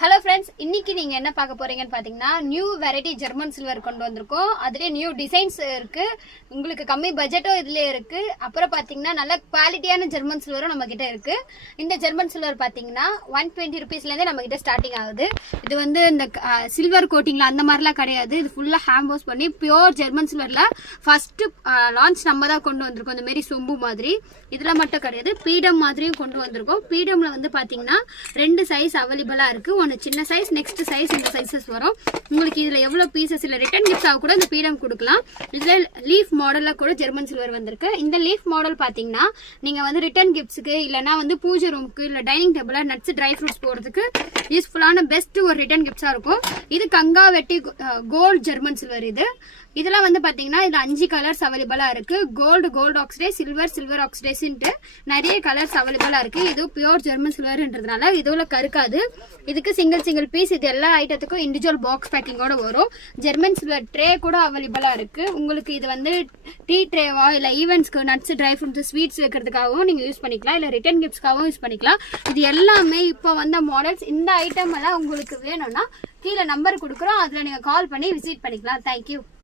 Hello friends, இன்னைக்கு நீங்க என்ன பார்க்க போறீங்கன்னு பாத்தீங்கன்னா நியூ வெரைட்டி ஜெர்மன் சில்வர் கொண்டு வந்திருக்கோம். அதுலயே நியூ டிசைன்ஸ் இருக்கு. உங்களுக்கு கம்மி பட்ஜெட்டும் இதுலயே இருக்கு. அப்புறம் பாத்தீங்கன்னா நல்ல குவாலிட்டியான ஜெர்மன் சில்வரும் நம்ம கிட்ட இருக்கு. இந்த ஜெர்மன் சில்வர் பாத்தீங்கன்னா 120 ருபீஸ்ல இருந்தே நம்ம கிட்ட ஸ்டார்டிங் ஆகுது. இது வந்து இந்த சில்வர் கோட்டிங்ல அந்த மாதிரிலாம் கிடையாது. இது ஃபுல்லா ஹேண்ட் வாஷ் பண்ணி பியோர் ஜெர்மன் சில்வர்ல ஃபர்ஸ்ட் லான்ச் நம்ம தான் கொண்டு வந்திருக்கோம். இந்த மாதிரி சொம்பு மாதிரி இதுல மட்டும் கிடையாது, பீடம் மாதிரியும் கொண்டு வந்திருக்கோம். பீடம்ல வந்து பாத்தீங்கன்னா 2 சைஸ் அவைலபிளா இருக்கு. ஒன்னு சின்ன சைஸ், நெக்ஸ்ட் சைஸ் இந்த சைஸஸ் வரும். உங்களுக்கு இதுல எவ்வளவு பீசஸ் இல்ல ரிட்டர்ன் கிஃப்ட் ஆக கூட இந்த பீடம் கொடுக்கலாம். இதுல லீஃப் மாடல்ல கூட ஜெர்மன் சில்வர் வந்திருக்கு. இந்த லீஃப் மாடல் பாத்தீங்கன்னா நீங்க வந்து ரிட்டர்ன் கிஃப்ட்ஸ்க்கு இல்லனா வந்து பூஜை ரூமுக்கு இல்ல டைனிங் டேபிள்ல நட்ஸ் ட்ரை ஃப்ரூட்ஸ் போடுறதுக்கு யூஸ்ஃபுல்லான பெஸ்ட் ஒரு ரிட்டர்ன் கிஃப்ட்ஸா இருக்கும். இது கங்கா வெட்டி கோல்ட் ஜெர்மன் சில்வர். இதெல்லாம் வந்து பாத்தீங்கன்னா இதுல 5 கலர்ஸ் அவைலபிளா இருக்கு. கோல்டு ஆக்சிடைஸ், சில்வர் ஆக்சிடைஸ் நிறைய கலர்ஸ் அவைலபிளா இருக்கு. இது பியூர் ஜெர்மன் சில்வர்ன்றதுனால இதுல கருக்காது. இதுக்கு சிங்கிள் பீஸ், இது எல்லா ஐட்டத்துக்கும் இண்டிவிஜுவல் பாக்ஸ் பேக்கிங்கோட வரும். ஜெர்மன் சில்வர் ட்ரே கூட அவைலபிளா இருக்கு. உங்களுக்கு இது வந்து டீ ட்ரேவா இல்ல ஈவென்ட்ஸ்க்கு நட்ஸ் ட்ரை ஃப்ரூட்ஸ் ஸ்வீட்ஸ் வைக்கிறதுக்காகவும் நீங்க யூஸ் பண்ணிக்கலாம், இல்ல ரிட்டர்ன் கிஃப்ட்ஸ்க்காகவும் யூஸ் பண்ணிக்கலாம். இது எல்லாமே இப்போ வந்த மாடல்ஸ். இந்த ஐட்டம் எல்லாம் உங்களுக்கு வேணும்னா கீழே நம்பர் கொடுக்குறோம், அதுல நீங்க கால் பண்ணி விசிட் பண்ணிக்கலாம். தேங்க்யூ.